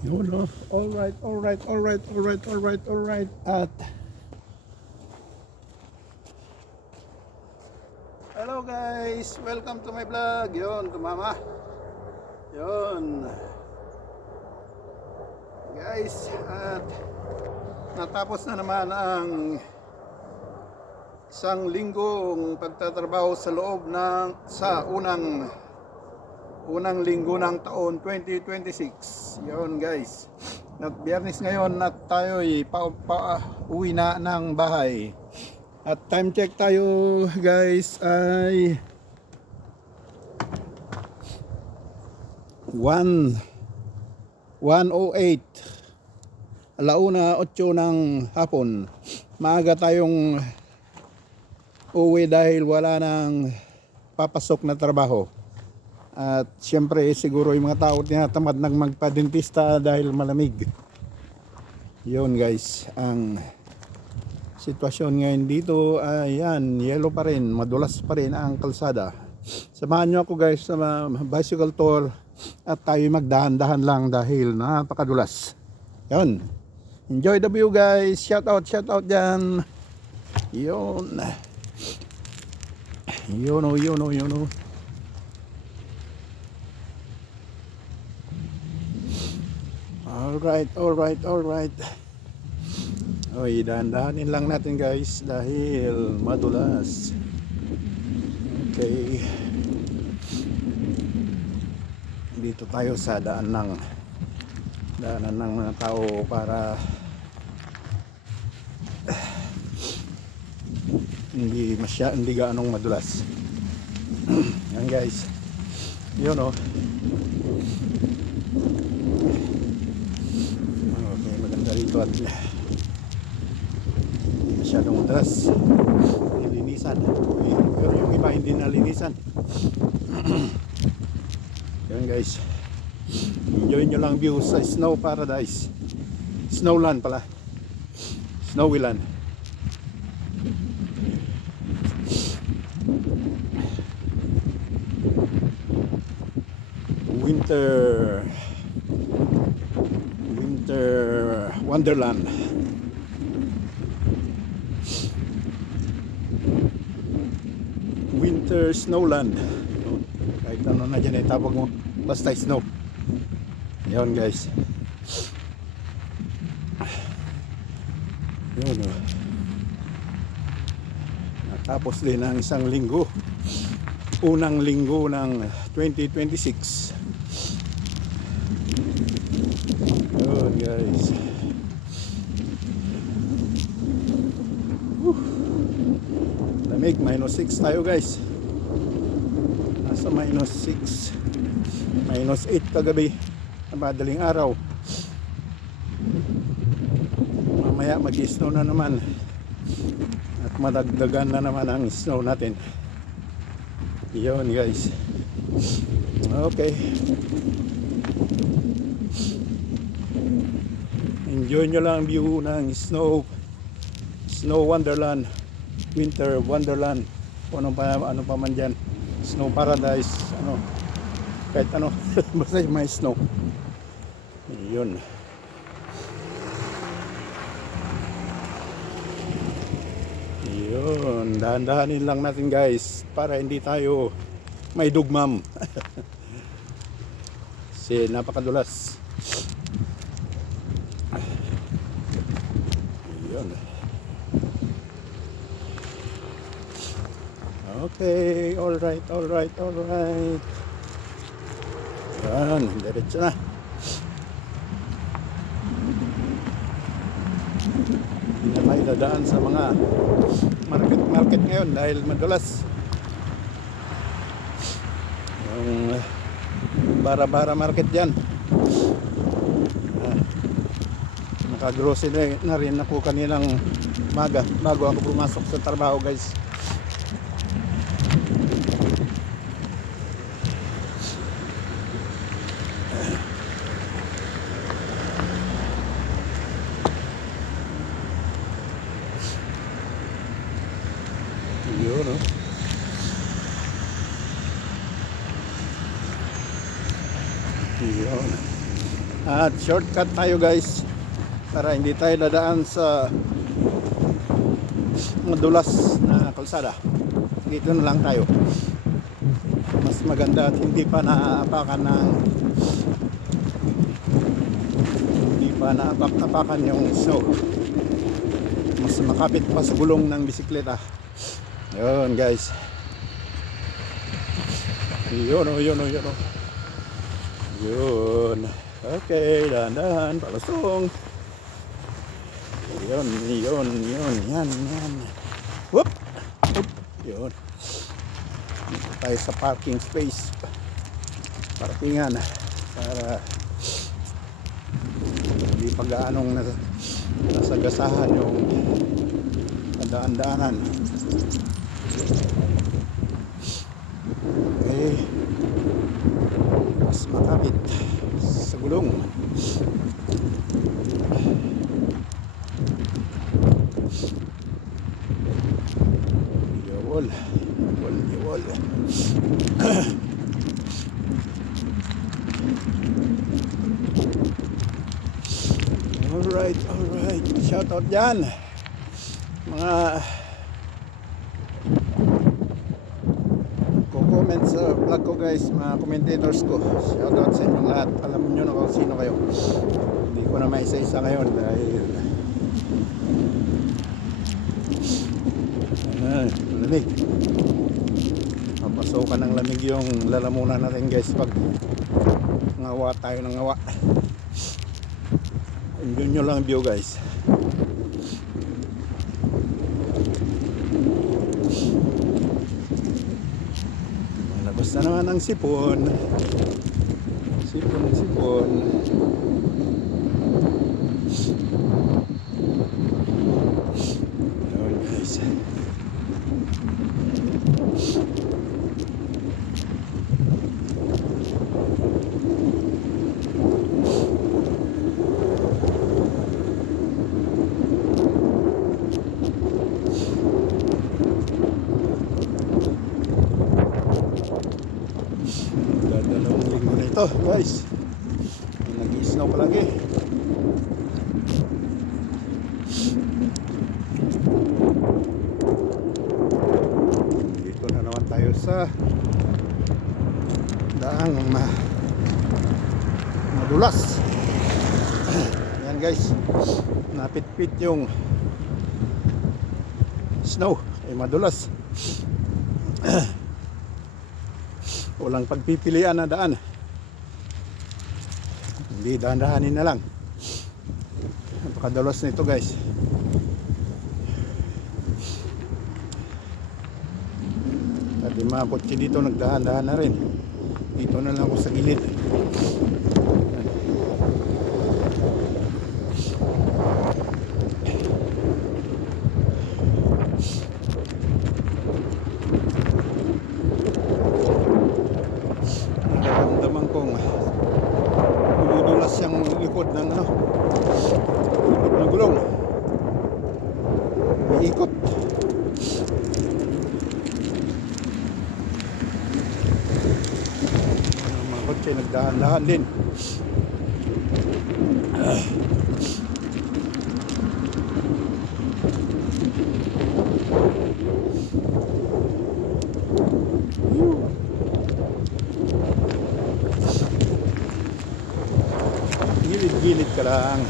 Yun, no? Alright, alright, alright, alright, alright, alright. At hello guys, welcome to my vlog. Yun, tumama. Yun. Guys, at natapos na naman ang isang linggong pagtatrabaho sa loob ng unang linggo ng taon 2026. Yun guys. At biyernes ngayon at tayo'y uwi na ng bahay. At time check tayo guys ay 1:08. Alauna 8 ng hapon. Maaga tayong uwi dahil wala nang papasok na trabaho. At siyempre siguro yung mga tao tinatamad nang magpa-dentista dahil malamig. Yun guys, ang sitwasyon ngayon dito ay yellow pa rin, madulas pa rin ang kalsada. Samahan nyo ako guys sa bicycle tour at tayo magdahan-dahan lang dahil napakadulas. Yun, enjoy the view guys. Shout out dyan. Yun, yun o. Alright. Oy, dahan-dahanin lang natin guys dahil madulas. Okay. Dito tayo sa daanan ng mga tao para hindi gaanong madulas. Yan guys. Yun o. Okay, maganda rito at masyadong madulas. Nilinisan. Pero yung iba hindi nalinisan. Yan guys. Enjoy nyo lang view sa Snow Paradise. Snowland pala. Snowyland. Winter Wonderland. Winter Snowland. Kahit ano na dyan tawag mo, basta snow. Yun guys. Yun o. Natapos din ang isang linggo. Unang linggo ng 2026. Yun guys. Lamig, -6 tayo guys. Nasa -6, -8 kagabi na madaling araw. Mamaya mag-snow na naman at madagdagan na naman ang snow natin. Yun guys. Okay, enjoy nyo lang view ng Snow Wonderland, Winter Wonderland, ano pa man dyan, Snow Paradise, kahit ano. Basta may snow. Yun. Yun, dahan-dahanin lang natin guys para hindi tayo may dugmam. Kasi napakadulas. Yun. Okay, alright. Yan, diretso na. Hindi na tayo dadaan sa mga market ngayon dahil madulas. Yung bara market dyan. Nakagrocery na rin ako kaninang maga bago ako pumasok sa trabaho guys. Yun o. Yun. At shortcut tayo guys para hindi tayo dadaan sa madulas na kalsada. Dito na lang tayo. Mas maganda at hindi pa naaapakan yung snow. Mas makapit pa sa gulong ng bisikleta. Yun guys. Yun. Okay, dahan-dahan, palusong. Yun. Yan. Whoop. Yun. Dito tayo sa parking space. Parkingan. Para hindi pa gaanong nasagasahan yung daan-daanan. Okay. Mas makapit sa gulong. Yawol. Alright. Shout out dyan. Mga comment sa vlog ko guys, mga commentators ko. Shout out sa inyong lahat. Alam nyo na kung sino kayo. Hindi ko na maisa-isa ngayon dahil lamig. Papasokan ng lamig yung lalamunan natin guys pag ngawa tayo ng ngawa. Enjoy nyo lang view guys. Basta naman ang sipon. Sipon. Yun guys. Dalawang linggo na ito guys, nag-i-snow palagi. Dito na naman tayo sa daang madulas. Yan guys, napit-pit yung snow ay madulas. Walang pagpipilian na daan. Hindi, dahan-dahanin na lang. Napakadalas nito guys. At yung mga kotse dito nagdahan-dahan na rin. Dito na lang ako sa gilid. Nararamdaman kong dumudulas yung likod ng likod ng gulong. Iikot. Mga kotse nagdahan-dahan din. Gilid-gilid ka lang.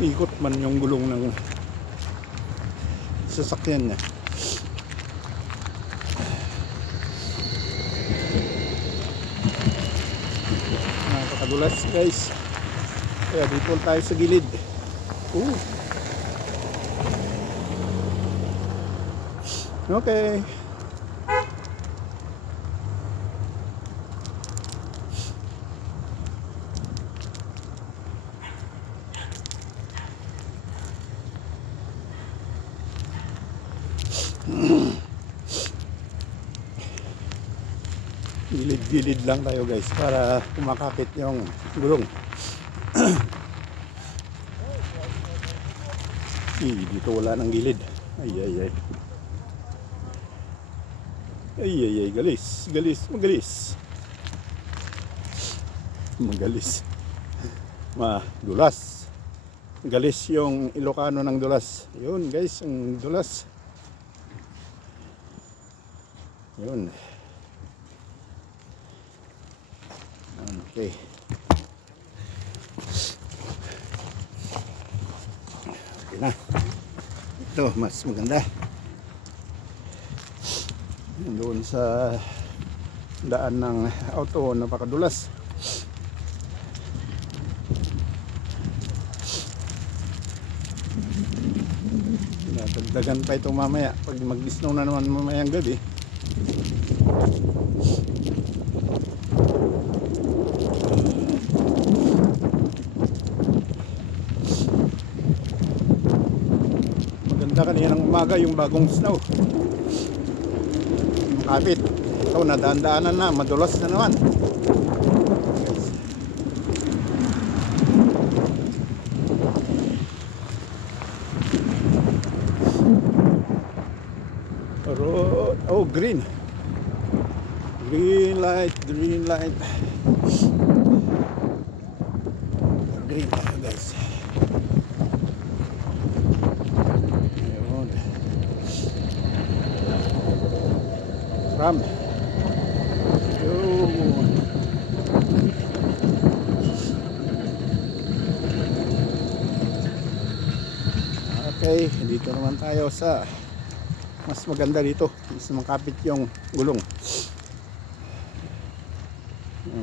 Umiikot man yung gulong ng sasakyan niya. Nakakagulas guys. Kaya dito tayo sa gilid. Okay. gilid-gilid lang tayo guys para kumakapit yung gulong. Dito wala nang gilid. Ay ay ay. Ay ay ay, galis, galis, magalis. Magalis. Madulas. Galis yung Ilocano ng dulas. Yun guys, ang dulas. Yun. Okay. Okay na. Ito, mas maganda. Doon sa daan ng auto, napakadulas. Dagdagan pa ito mamaya pag mag-snow na naman mamayang gabi. Maganda kanina ng umaga yung bagong snow. Kapit. Ito, nadaan-daanan na, madulas na naman. Oh, green. Green light, green light. Green tayo guys. Ayun. Ram. Ayun. Okay, dito naman tayo sa mas maganda dito, mas makapit yung gulong.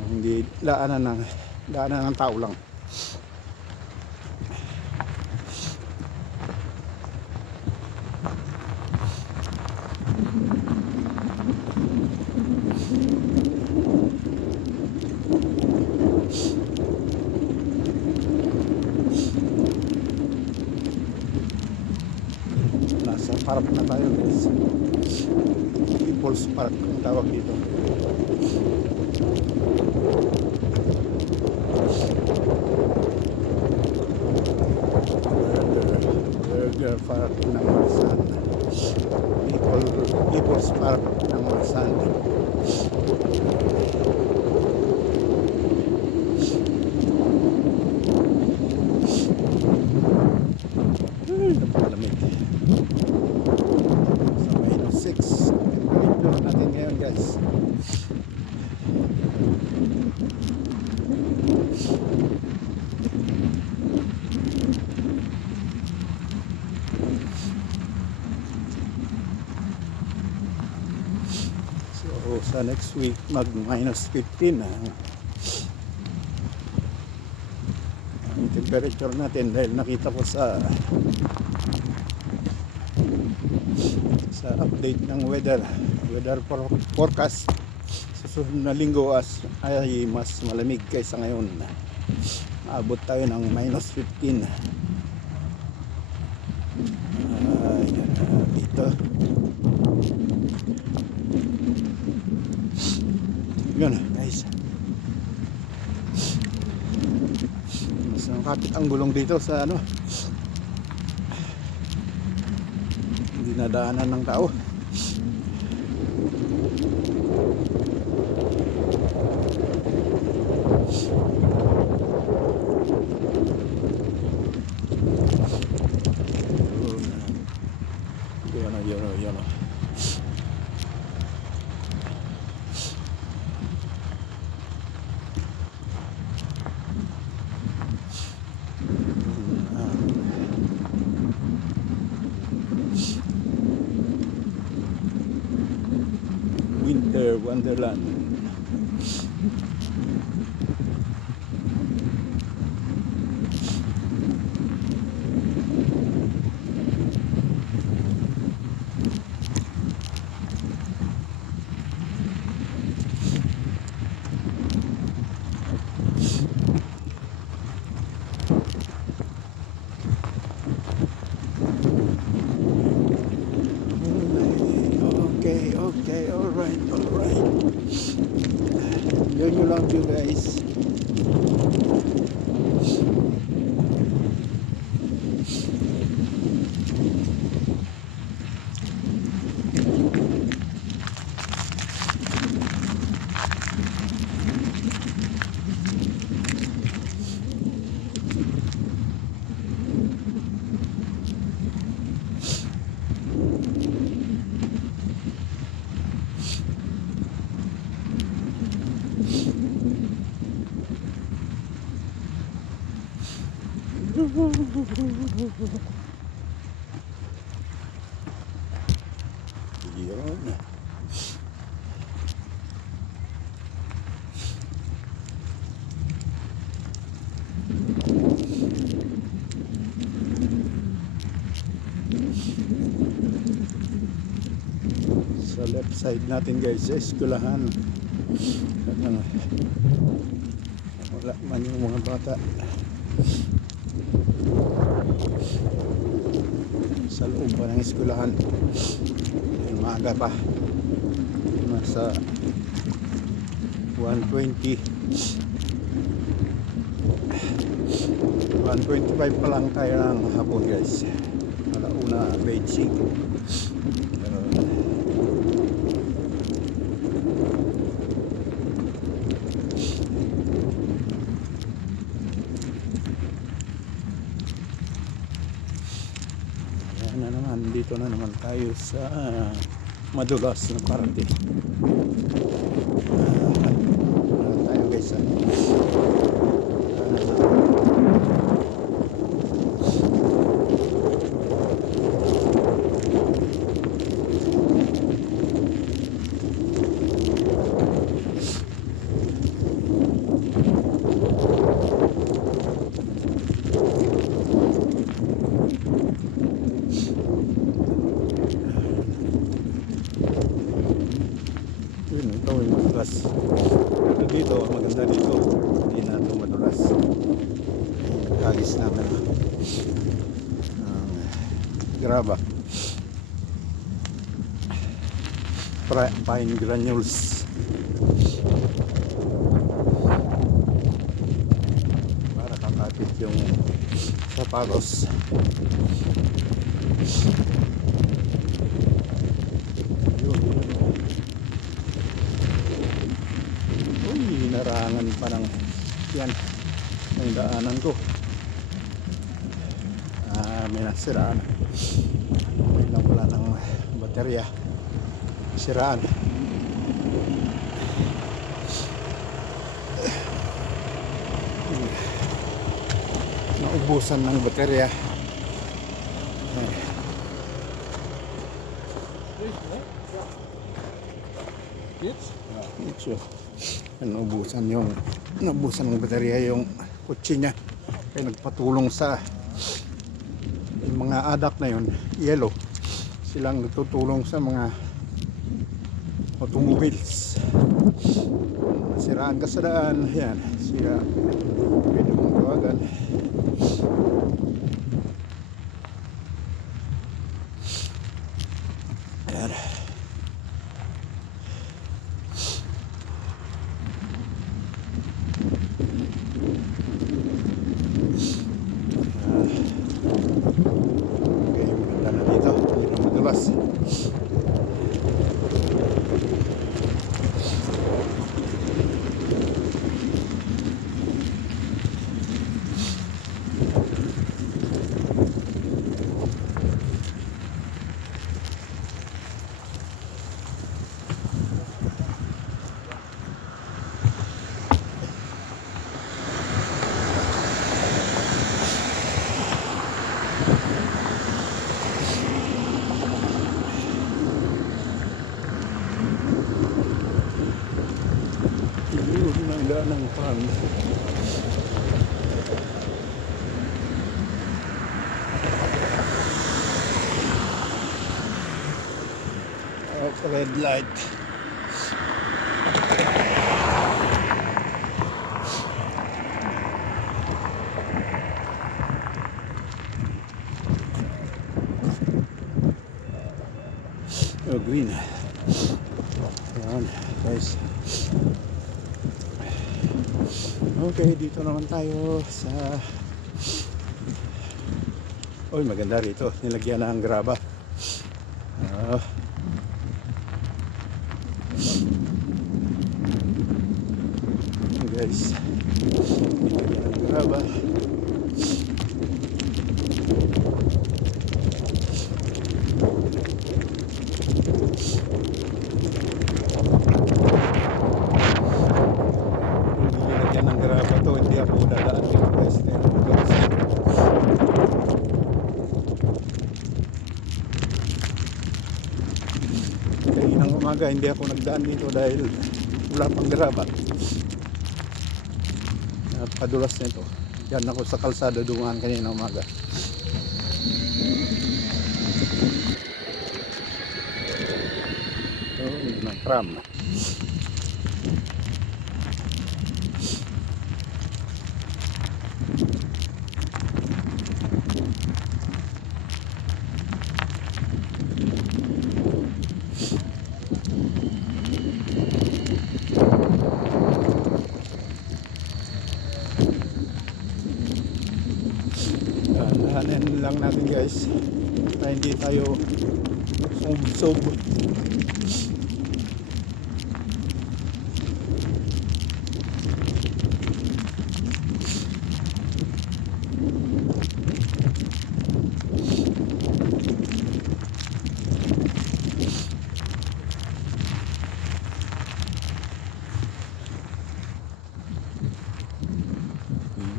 Hindi daanan ng tao lang. Nasa park na tayo guys. People's Park ang tawag dito. Burger Park ng Marsan. People's Park ng Marsan. Napakalamig. Sa -6 temperature natin ngayon guys. So sa next week mag -15 na ang temperature natin dahil nakita ko sa update ng weather forecast sa susunod na linggo ay mas malamig kaysa ngayon. Maabot tayo ng -15. Dito yun guys, mas nakapit ang gulong dito sa ano, hindi nadaanan ng tao. Yun. Winter Wonderland. Okay, all right. Yun. Sa left side natin guys, eskwelahan. Wala man yung mga bata. Sa loob pa ng eskwelahan. Maaga pa. Nasa 1:20. 1:25 pa lang tayo ng hapon guys. Alauna, Beijing. Na naman, dito na naman tayo sa madulas na party. Tayo guys. Yun, ito yung madulas. Ito dito, maganda dito. Hindi na ito madulas. Nagkagis namin ang graba. Pine granules. Para kakapit yung sapatos. Narangan pa ng yan yung daanan ko. May nasiraan, may nawala ng baterya, siraan. Naubusan ng baterya. Ito naubusan ng baterya yung kotse niya, kaya nagpatulong sa yung mga adak na yun, yellow, silang nagtutulong sa mga automobiles. Nasiraan ka sa daan, yan sila pwede mong tawagan. Yan. Ng pan. Red light. Oh, green. Yan, guys. Okay, dito naman tayo sa maganda rito. Nilagyan na ang graba. Guys, nilagyan na ang graba. Hindi ako dadaan dito guys. umaga hindi ako nagdaan dito dahil wala pang graba. Padulas nito. Yan ako sa kalsada dumaan kanina umaga. Yun ang tram. Dahanin lang natin guys na hindi tayo sub.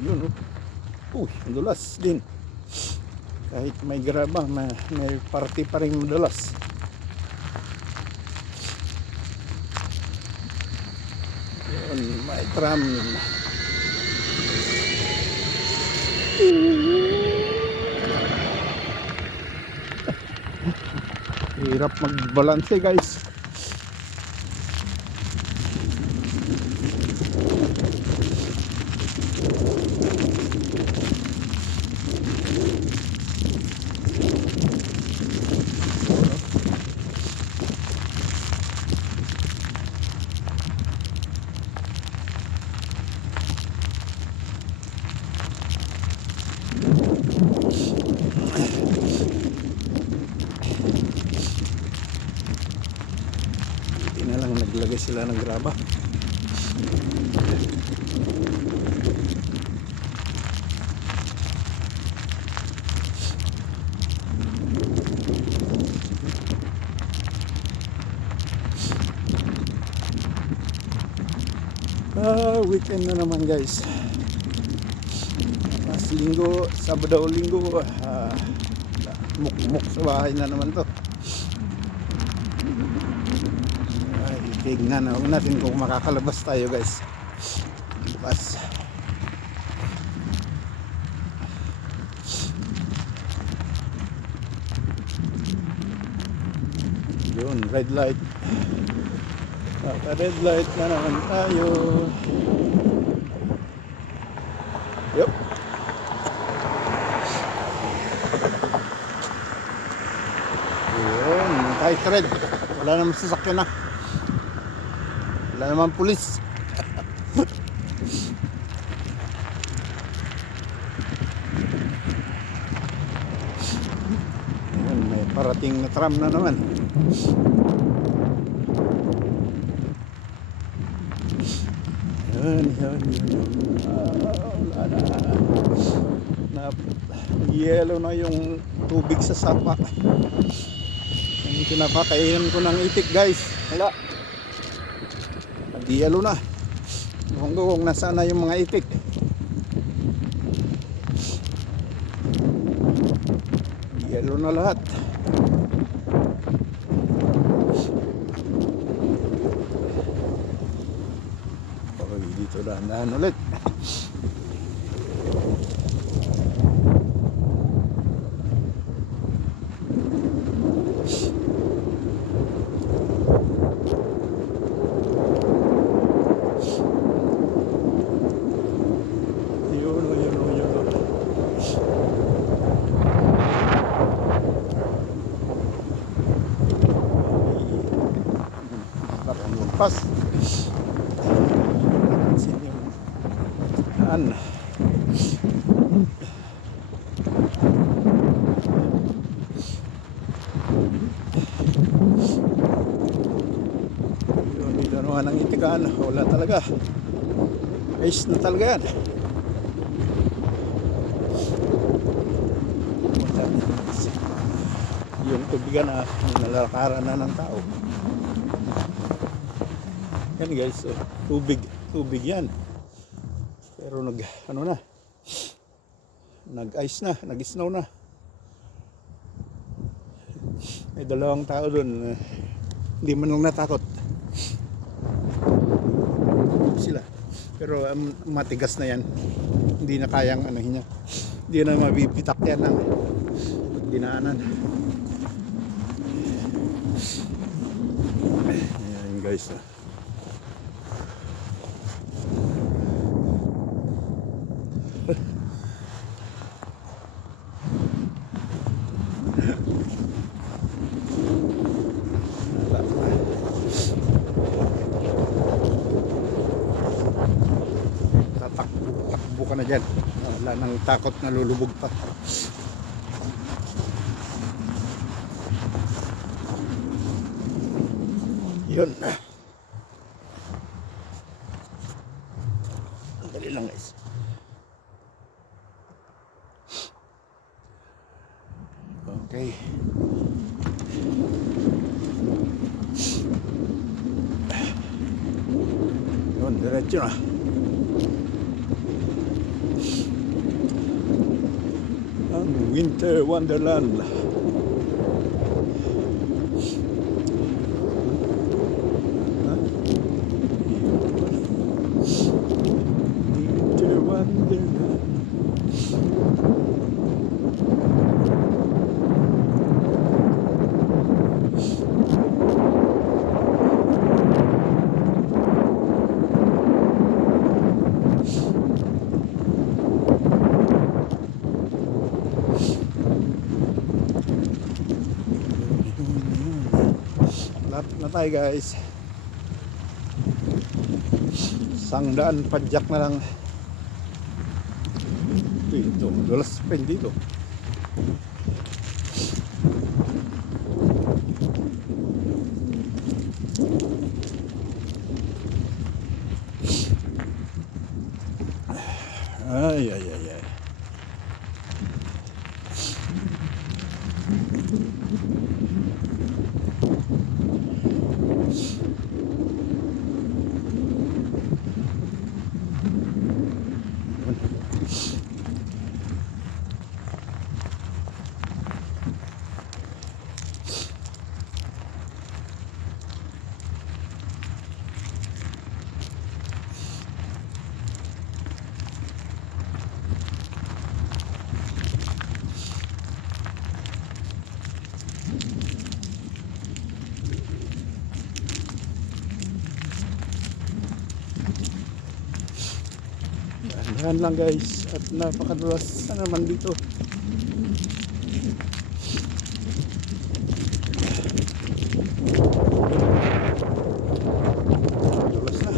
Yun oh. Uy, ang dulas din. Kahit may graba, may party pa rin madalas. Yun, may tram. Hirap magbalanse guys. Hindi na lang naglagay sila ng graba. Weekend na naman guys. Mas linggo, Sabado, Linggo, mukmuk sa bahay na naman to. Ay, tignan natin kung makakalabas tayo guys. Bukas. Yun, red light. Red light na naman tayo. Yup. Yun, tight red. Wala naman sasakyan na. Wala naman pulis. Yun, may parating na tram na naman. Yun. Wala na. Yellow na yung tubig sa sapa. Yung pinapakain ko ng itik guys. Wala. Yellow na. Kung nasaan na yung mga itik. Yellow na lahat. Dito dahan-dahan ulit. Yun. Parang lumpas. Yun, dito naman ang itikaan. Wala talaga. Ice na talaga yan. Yung tubigan na nalalakaran na ng tao. Yan guys, tubig yan. Pero nag-ice na, nag-snow na. May dalawang tao doon. Hindi man lang natakot sila. Pero matigas na yan. Hindi na kayang niya. Hindi na mabibitak yan ng dinaanan. Ayan guys. Takbo ka na dyan. Wala nang takot na lulubog pa. Yun. Dali lang guys. Okay. Yun, diretso na. Ang Winter Wonderland. Winter Wonderland. Lapit na tayo guys. 100 padyak na lang. Ito, dulas pa dito. Ay, ay, ay, ay. Dahan lang guys, at napakadulas na naman dito. Dulas na.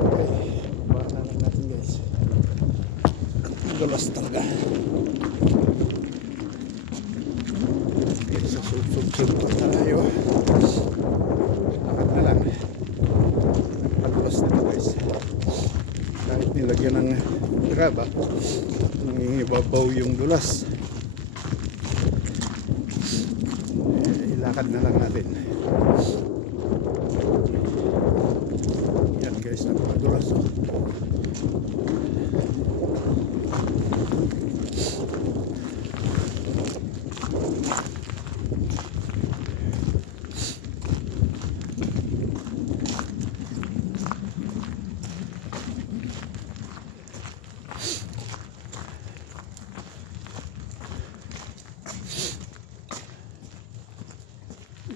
Okay, baka na lang natin guys. Dulas talaga. Okay, sa sub-sub pa tayo. Lakad na lang. Napakadulas na guys. Kahit nilagyan ng graba, nangingibabaw yung dulas. Ilakad na lang natin. Yan guys, napakadulas.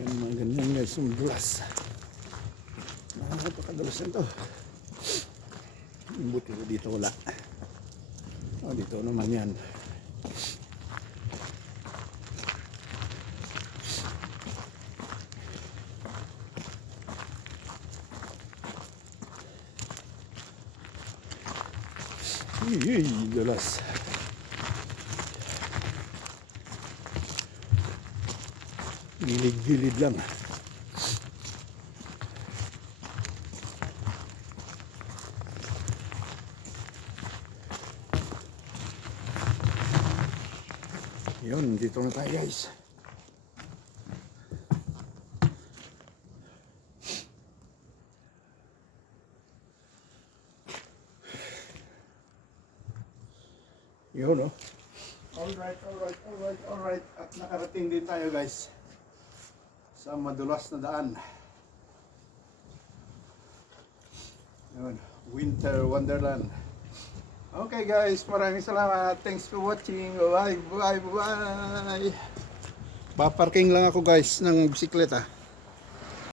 Yan mga ganyan guys, yung dulas. Napakadulas nito. Buti ko dito wala. O dito naman yan. Uy, dulas. Gilid-gilid lang. Yun, dito na tayo guys. Yun, oh. Alright. At nakarating din tayo guys sa madulas na daan. Yun, Winter Wonderland. Okay guys, maraming salamat. Thanks for watching. Bye bye bye. Paparking lang ako guys ng bisikleta.